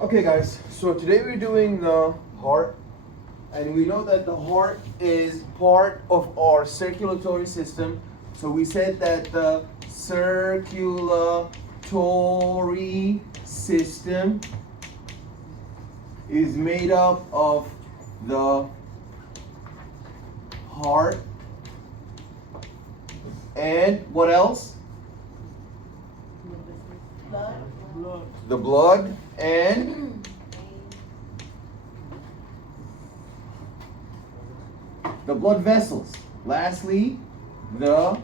Okay guys, so today we're doing the heart, and we know that the heart is part of our circulatory system. So we said that the circulatory system is made up of the heart and what else? The blood and the blood vessels. Lastly, the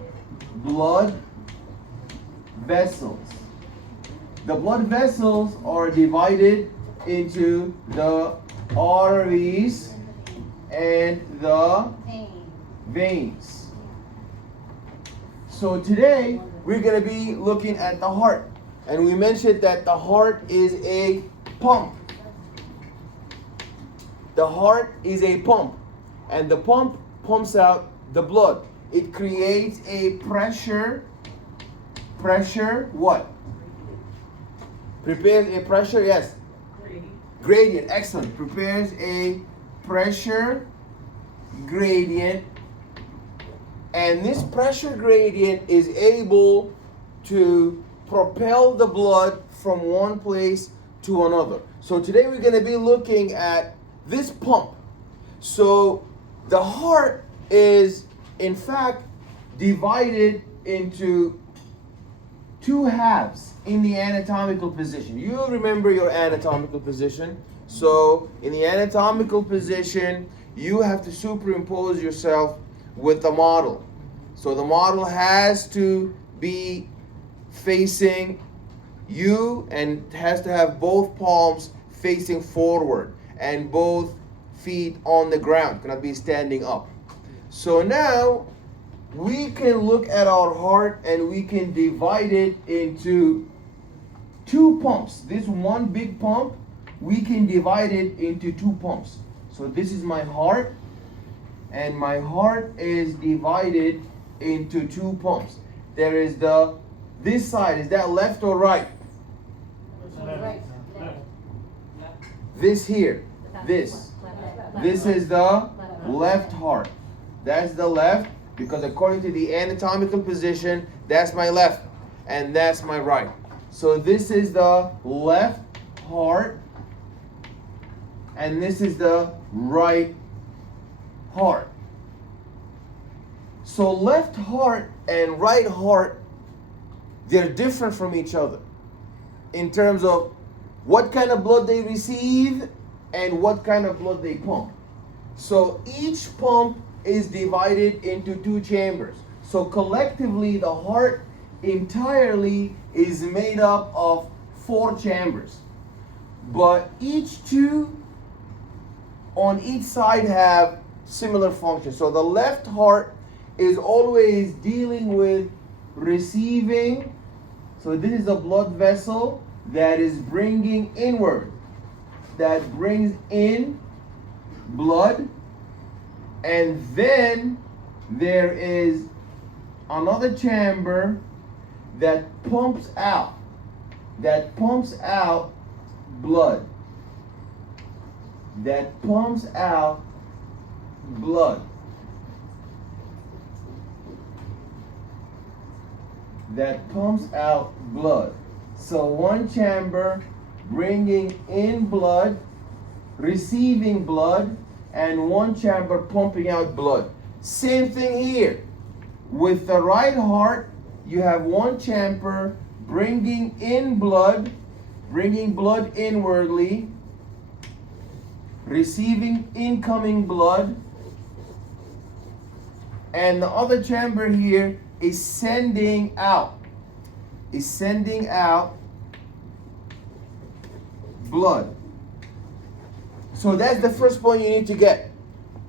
blood vessels. The blood vessels are divided into the arteries and the veins. So today we're going to be looking at the heart. And we mentioned that the heart is a pump. The heart is a pump. And the pump pumps out the blood. It creates a pressure. Pressure what? Prepares a pressure, yes. Gradient, excellent. Prepares a pressure gradient. And this pressure gradient is able to propel the blood from one place to another. So today we're going to be looking at this pump. So the heart is in fact divided into two halves in the anatomical position. You remember your anatomical position. So in the anatomical position, you have to superimpose yourself with the model. So the model has to be facing you and has to have both palms facing forward and both feet on the ground, cannot be standing up. So now we can look at our heart and we can divide it into two pumps. This one big pump, we can divide it into two pumps. So this is my heart, and my heart is divided into two pumps. There is this side, is that left or right? Left. This here, this is the left heart. That's the left, because according to the anatomical position, that's my left and that's my right. So this is the left heart and this is the right heart. So left heart and right heart, they're different from each other in terms of what kind of blood they receive and what kind of blood they pump. So each pump is divided into two chambers. So collectively, the heart entirely is made up of 4 chambers. But each two on each side have similar functions. So the left heart is always dealing with receiving. So this is a blood vessel that is bringing inward, that brings in blood. And then there is another chamber that pumps out blood. That pumps out blood. That pumps out blood. So one chamber bringing in blood, receiving blood, and one chamber pumping out blood. Same thing here. With the right heart, you have one chamber bringing in blood, bringing blood inwardly, receiving incoming blood, and the other chamber here is sending out blood. So that's the first point you need to get.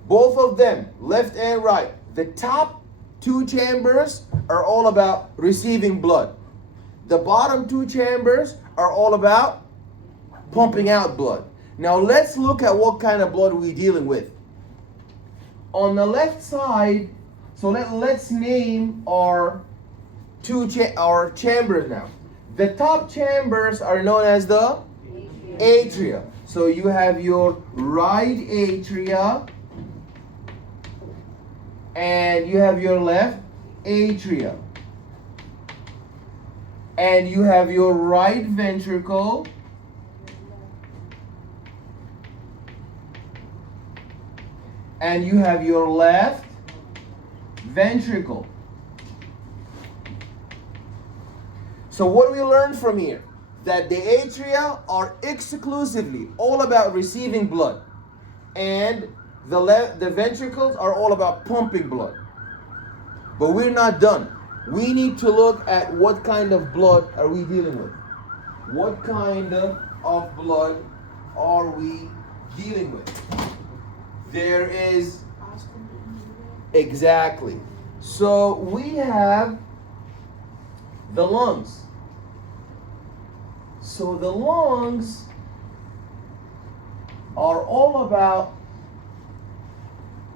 Both of them, left and right. The top 2 chambers are all about receiving blood. The bottom 2 chambers are all about pumping out blood. Now let's look at what kind of blood we're dealing with. On the left side, so let's name our chambers now. The top chambers are known as the Atria. So you have your right atria and you have your left atria. And you have your right ventricle and you have your left ventricle. So what do we learn from here? That the atria are exclusively all about receiving blood, and the ventricles are all about pumping blood. But we're not done. We need to look at what kind of blood are we dealing with. What kind of blood are we dealing with? There is exactly. So we have the lungs. So the lungs are all about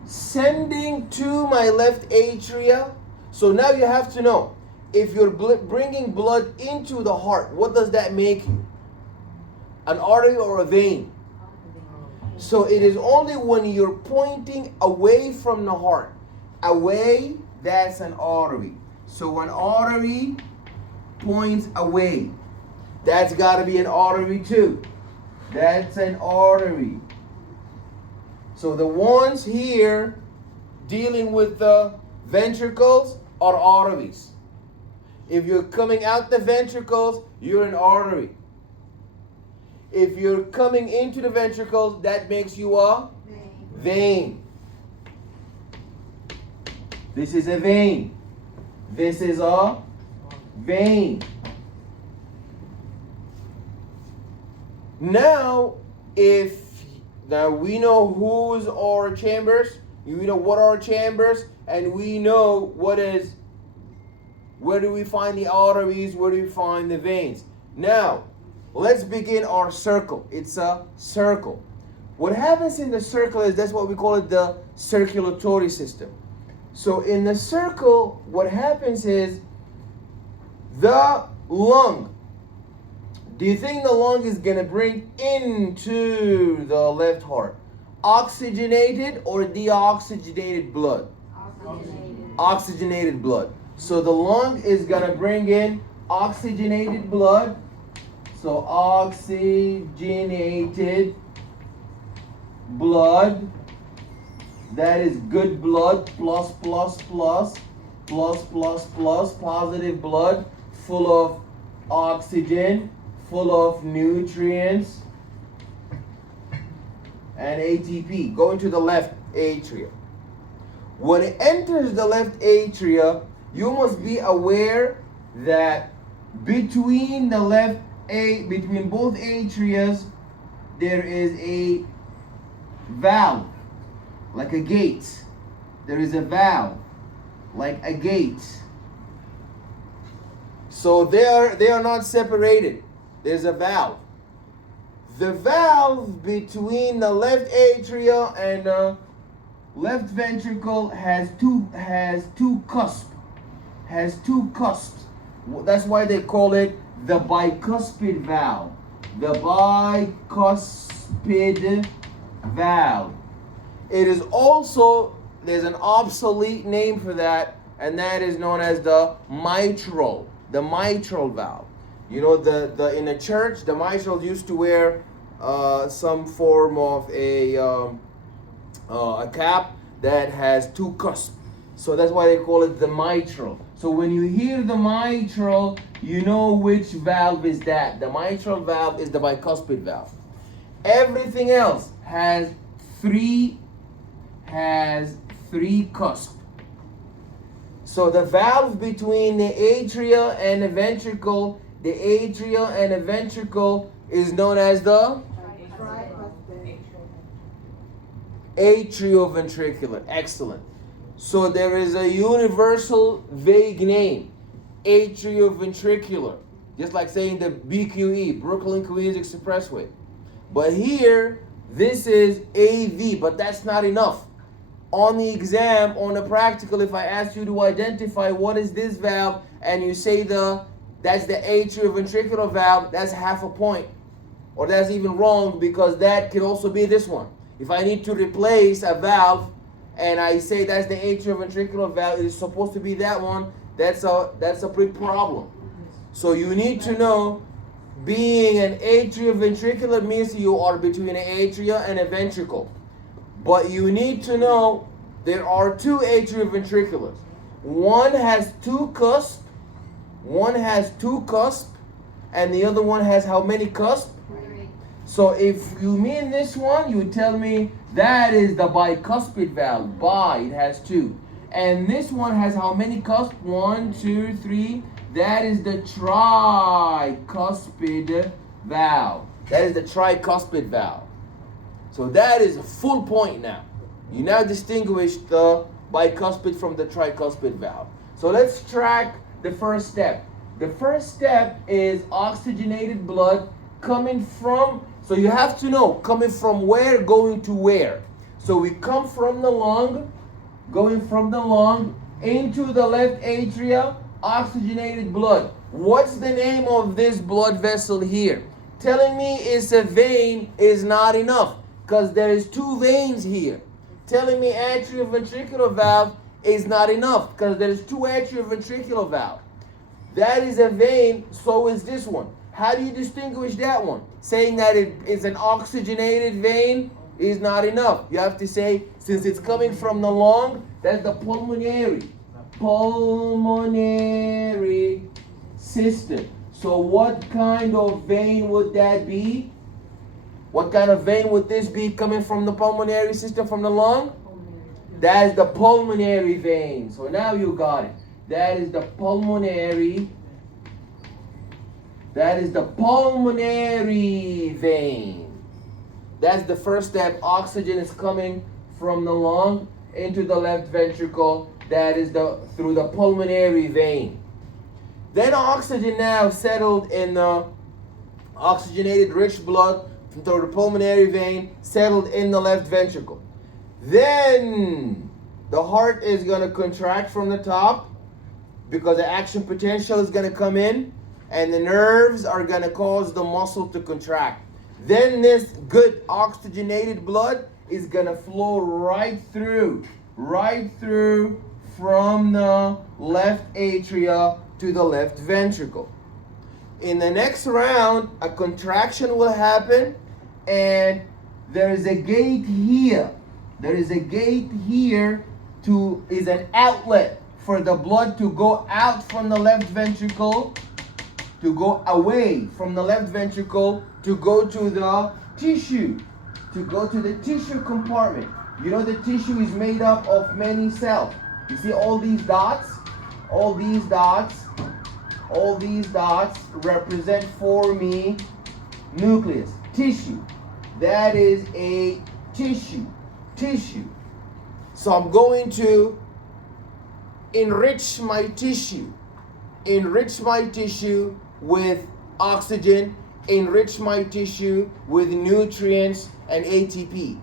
sending to my left atria. So now you have to know, if you're bringing blood into the heart, what does that make you? An artery or a vein? So it is only when you're pointing away from the heart. Away, that's an artery. So an artery points away. That's got to be an artery too. That's an artery. So the ones here dealing with the ventricles are arteries. If you're coming out the ventricles, you're an artery. If you're coming into the ventricles, that makes you a vein. This is a vein. This is a vein. Now we know who's our chambers, we know what are chambers, and we know where do we find the arteries, where do we find the veins. Now, let's begin our circle. It's a circle. What happens in the circle is, that's what we call it, the circulatory system. So in the circle, what happens is the lung. Do you think the lung is going to bring into the left heart oxygenated or deoxygenated blood? Oxygenated blood. So the lung is going to bring in oxygenated blood. So oxygenated blood. That is good blood, plus, positive blood, full of oxygen, full of nutrients and ATP, going to the left atria. When it enters the left atria, you must be aware that between both atrias, there is a valve, like a gate. There is a valve, like a gate. So they are not separated. There's a valve. The valve between the left atria and the left ventricle has two cusps. That's why they call it the bicuspid valve. The bicuspid valve. It is also, there's an obsolete name for that, and that is known as the mitral valve. You know, in the church, the mitral used to wear some form of a cap that has two cusps. So that's why they call it the mitral. So when you hear the mitral, you know which valve is that. The mitral valve is the bicuspid valve. Everything else has three cusps. So the valve between the atria and the ventricle, is known as the atrioventricular. Excellent. So there is a universal vague name, atrioventricular, just like saying the BQE, Brooklyn Queens Expressway. But here, this is AV, but that's not enough. On the exam, on the practical, if I ask you to identify what is this valve, and you say that's the atrioventricular valve, that's half a point. or that's even wrong, because that can also be this one. If I need to replace a valve and I say that's the atrioventricular valve, it is supposed to be that one, that's a big problem. So you need to know, being an atrioventricular means you are between an atria and a ventricle. But you need to know there are two atrioventriculars. One has two cusps, and the other one has how many cusps? So if you mean this one, you tell me that is the bicuspid valve. It has two. And this one has how many cusps? 1, 2, 3. That is the tricuspid valve. So that is a full point now. You now distinguish the bicuspid from the tricuspid valve. So let's track the first step. The first step is oxygenated blood coming from, so you have to know, coming from where, going to where. So we come from the lung, going from the lung into the left atria, oxygenated blood. What's the name of this blood vessel here? Telling me it's a vein is not enough, because there is two veins here. Telling me atrioventricular valve is not enough, because there's two atrioventricular valves. That is a vein, so is this one. How do you distinguish that one? Saying that it is an oxygenated vein is not enough. You have to say, since it's coming from the lung, that's the pulmonary system. So what kind of vein would that be? What kind of vein would this be coming from the pulmonary system, from the lung? That is the pulmonary vein. So now you got it. That is the pulmonary vein. That's the first step. Oxygen is coming from the lung into the left ventricle. That is through the pulmonary vein. Then oxygen now settled in the oxygenated rich blood through the pulmonary vein, settled in the left ventricle. Then the heart is going to contract from the top, because the action potential is going to come in, and the nerves are going to cause the muscle to contract. Then this good oxygenated blood is going to flow right through from the left atria to the left ventricle. In the next round, a contraction will happen, and there is a gate here. Is an outlet for the blood to go out from the left ventricle, to go away from the left ventricle, to go to the tissue, compartment. You know, the tissue is made up of many cells. You see all these dots? All these dots represent for me nucleus, tissue. That is a tissue. So I'm going to enrich my tissue with oxygen, enrich my tissue with nutrients and ATP.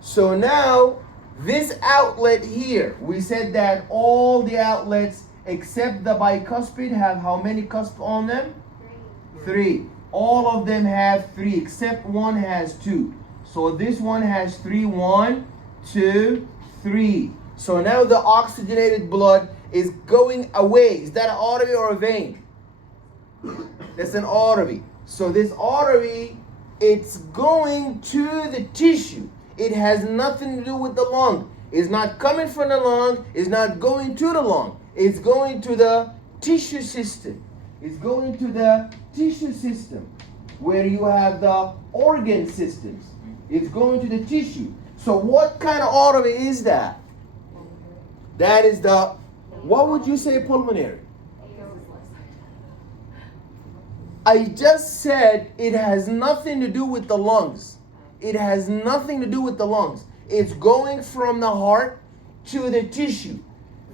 So now this outlet here, we said that all the outlets except the bicuspid have how many cusps on them? 3. All of them have 3 except one has 2. So this one has 3. 1, 2, 3. So now the oxygenated blood is going away. Is that an artery or a vein? That's an artery. So this artery, it's going to the tissue. It has nothing to do with the lung. It's not coming from the lung. It's not going to the lung. It's going to the tissue system. Where you have the organ systems. It's going to the tissue. So what kind of artery is that? That is what would you say pulmonary? I just said it has nothing to do with the lungs. It's going from the heart to the tissue.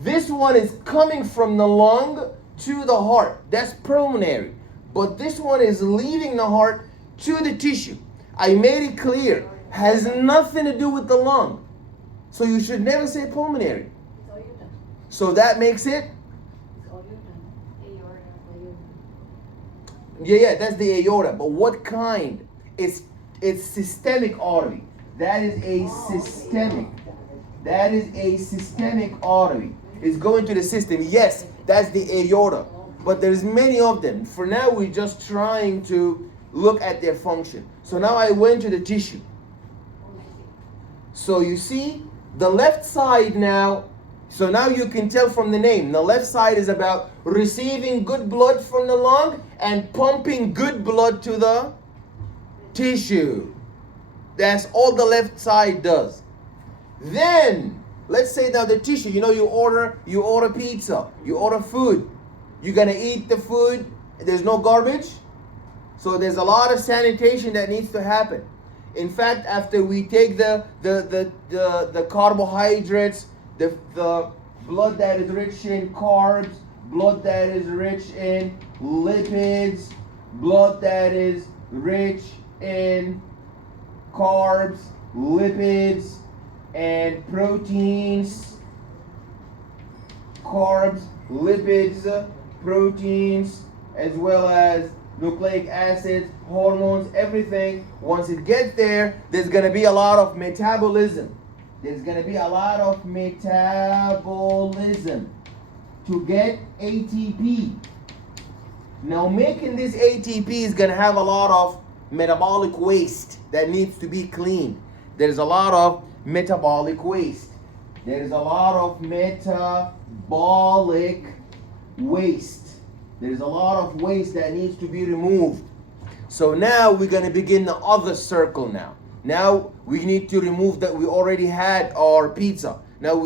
This one is coming from the lung to the heart. That's pulmonary. But this one is leaving the heart to the tissue. I made it clear. Has nothing to do with the lung. So you should never say pulmonary. So that makes it? Yeah, that's the aorta. But what kind? It's systemic artery. That is a systemic. That is a systemic artery. It's going to the system. Yes, that's the aorta. But there's many of them. For now, we're just trying to look at their function. So now I went to the tissue. So you see, the left side now, so now you can tell from the name, the left side is about receiving good blood from the lung and pumping good blood to the tissue. That's all the left side does. Then, let's say now the tissue, you order pizza, you order food. You're gonna eat the food, there's no garbage. So there's a lot of sanitation that needs to happen. In fact, after we take the carbohydrates, the blood that is rich in carbs, blood that is rich in lipids, blood that is rich in carbs, lipids, and proteins, carbs, lipids, proteins, as well as nucleic acids, hormones, everything. Once it gets there, there's going to be a lot of metabolism. There's going to be a lot of metabolism to get ATP. Now, making this ATP is going to have a lot of metabolic waste that needs to be cleaned. There's a lot of metabolic waste. There's a lot of metabolic waste. There's a lot of waste that needs to be removed. So now we're going to begin the other circle now. Now we need to remove that. We already had our pizza. Now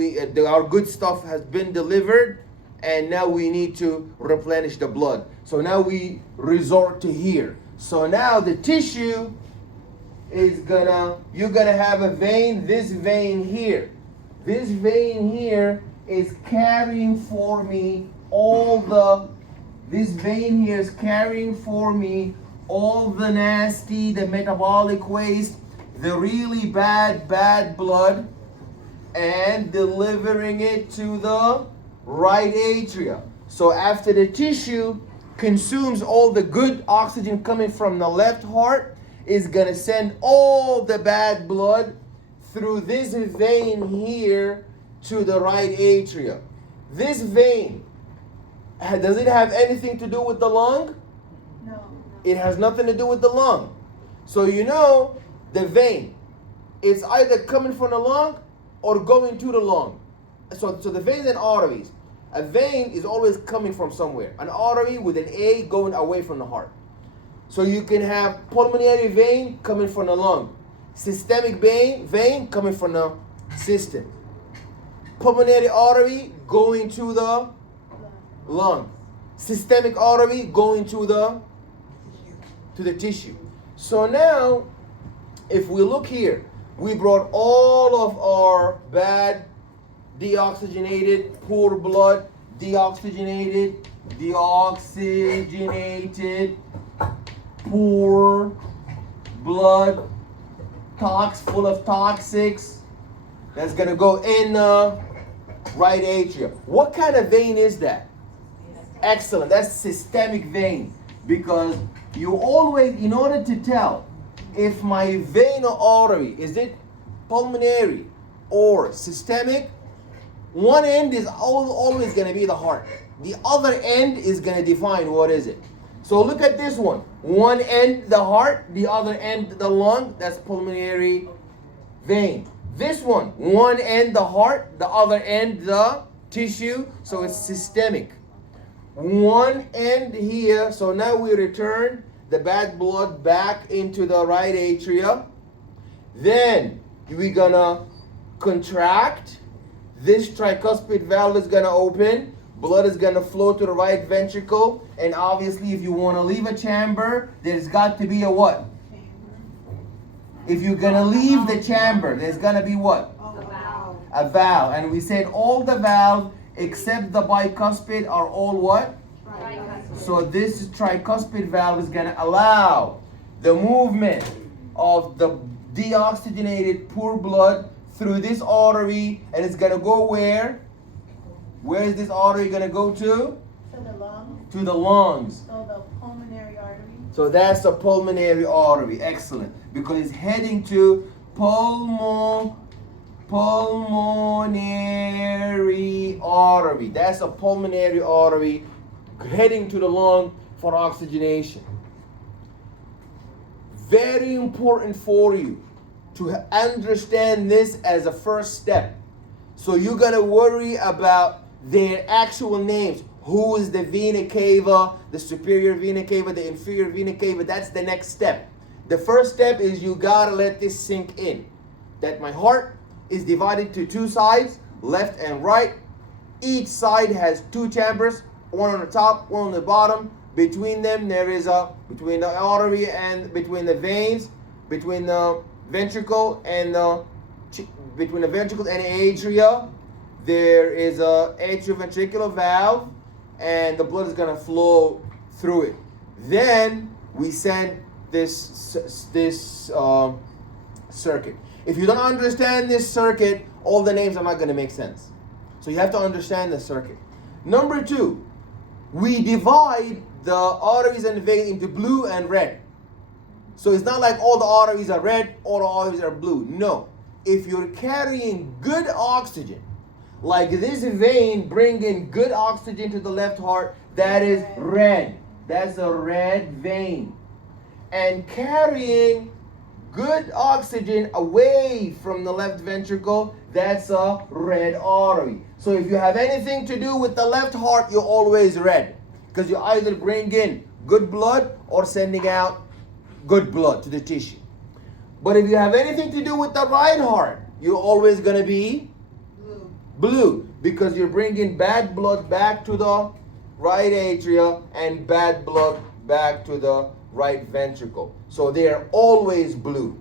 our good stuff has been delivered, and now we need to replenish the blood. So now we resort to here. So now the tissue is you're gonna have a vein, this vein here. This vein here is carrying for me this vein here is carrying for me all the nasty, the metabolic waste, the really bad blood, and delivering it to the right atria. So after the tissue consumes all the good oxygen coming from the left heart, is going to send all the bad blood through this vein here to the right atria. This vein, does it have anything to do with the lung? No. It has nothing to do with the lung. So the vein, it's either coming from the lung or going to the lung. So the veins and arteries. A vein is always coming from somewhere. An artery with an A going away from the heart. So you can have pulmonary vein coming from the lung. Systemic vein coming from the system. Pulmonary artery going to the lung. Systemic artery going to the tissue. So now, if we look here, we brought all of our bad, deoxygenated, poor blood, deoxygenated, poor blood, full of toxics, that's gonna go in the right atrium. What kind of vein is that? Excellent, that's systemic vein. Because you always, in order to tell if my vein or artery, is it pulmonary or systemic, one end is always going to be the heart. The other end is going to define what is it. So look at this one. One end the heart, the other end the lung, that's pulmonary vein. This one end the heart, the other end the tissue, so it's systemic. One end here, so now we return the bad blood back into the right atria. Then we're gonna contract. This tricuspid valve is gonna open. Blood is gonna flow to the right ventricle. And obviously, if you wanna leave a chamber, there's got to be a what? If you're gonna leave the chamber, there's gonna be what? A valve. And we said all the valves except the bicuspid are all what? Tricuspid. So this tricuspid valve is going to allow the movement of the deoxygenated poor blood through this artery, and it's going to go where? Where is this artery going to go to? To the lungs. To the lungs. So the pulmonary artery. So that's the pulmonary artery. Excellent. Because it's heading to pulmonary artery. That's a pulmonary artery heading to the lung for oxygenation. Very important for you to understand this as a first step. So you're going to worry about their actual names. Who is the vena cava, the superior vena cava, the inferior vena cava? That's the next step. The first step is you got to let this sink in. That my heart is divided to two sides, left and right. Each side has two chambers, one on the top, one on the bottom. Between them, there is between the artery and between the veins, between the ventricle and between the ventricle and the atria, there is a atrioventricular valve, and the blood is going to flow through it. Then we send this circuit. If you don't understand this circuit, all the names are not going to make sense. So you have to understand the circuit. Number two, we divide the arteries and the veins into blue and red. So it's not like all the arteries are red, all the arteries are blue. No. If you're carrying good oxygen, like this vein bringing good oxygen to the left heart, that is red. That's a red vein. And carrying good oxygen away from the left ventricle, that's a red artery. So if you have anything to do with the left heart, you're always red. Because you either bring in good blood or sending out good blood to the tissue. But if you have anything to do with the right heart, you're always going to be blue, because you're bringing bad blood back to the right atria and bad blood back to the right ventricle. So they are always blue.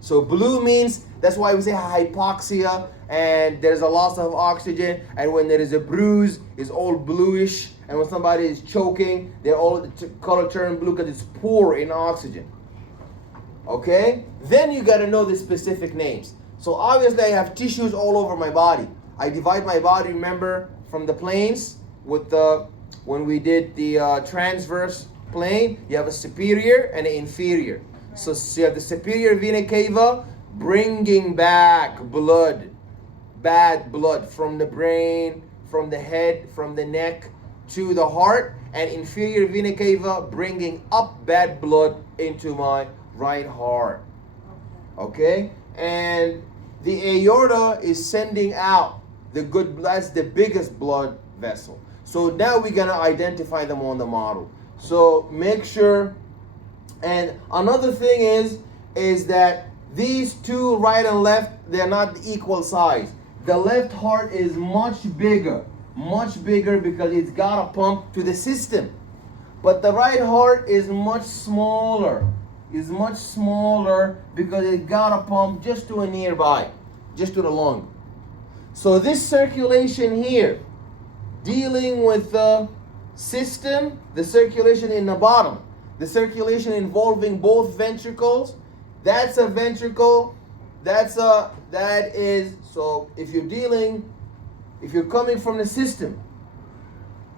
So blue means, that's why we say hypoxia, and there's a loss of oxygen, and when there is a bruise, it's all bluish, and when somebody is choking, they're all the color turn blue because it's poor in oxygen. Okay? Then you got to know the specific names. So obviously I have tissues all over my body. I divide my body, remember, from the planes with when we did the transverse plane, you have a superior and an inferior. So you have the superior vena cava bringing back blood, bad blood from the brain, from the head, from the neck to the heart, and inferior vena cava bringing up bad blood into my right heart. Okay? And the aorta is sending out the good blood. That's the biggest blood vessel. So now we're going to identify them on the model. So make sure. And another thing is that these two, right and left, they're not equal size. The left heart is much bigger because it's got a pump to the system. But the right heart is much smaller. Because it got a pump just to a nearby, just to the lung. So this circulation here, dealing with the system, the circulation in the bottom, the circulation involving both ventricles, that's a ventricle, so if you're coming from the system,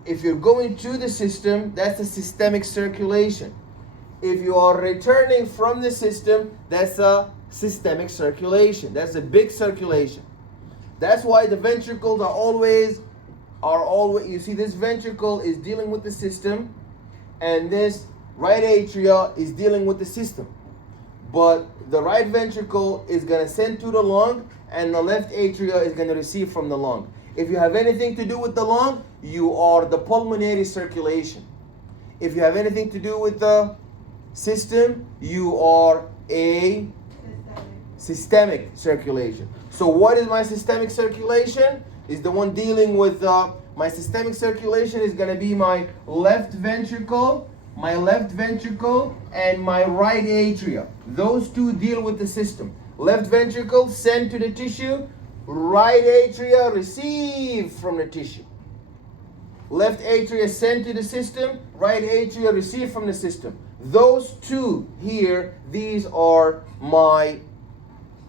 if you're going to the system, that's a systemic circulation. If you are returning from the system, that's a systemic circulation. That's a big circulation. That's why the ventricles are always, you see this ventricle is dealing with the system, and this right atria is dealing with the system. But the right ventricle is going to send to the lung, and the left atria is going to receive from the lung. If you have anything to do with the lung, you are the pulmonary circulation. If you have anything to do with the system, you are a systemic circulation. So what is my systemic circulation? Is the one dealing with my systemic circulation is going to be my left ventricle, and my right atria. Those two deal with the system. Left ventricle send to the tissue, right atria receive from the tissue. Left atria send to the system, right atria receive from the system. Those two here, these are my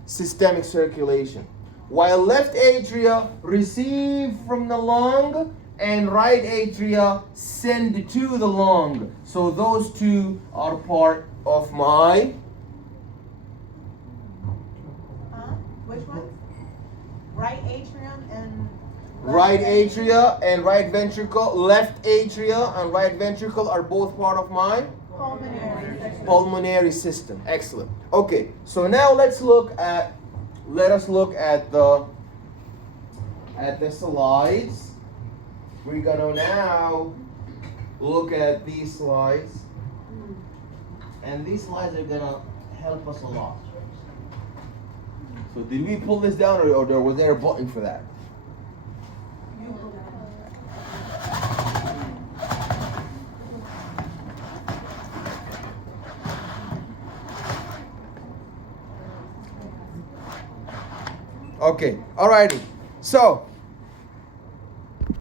systemic circulation. While left atria receive from the lung and right atria send to the lung. So those two are part of my Which one? Right atrium and right atria and right ventricle. Left atria and right ventricle are both part of my pulmonary system. Excellent. Okay, so now let us look at the slides. We're gonna now look at these slides, and these slides are gonna help us a lot. So did we pull this down, or was there a button for that? Okay, alrighty. So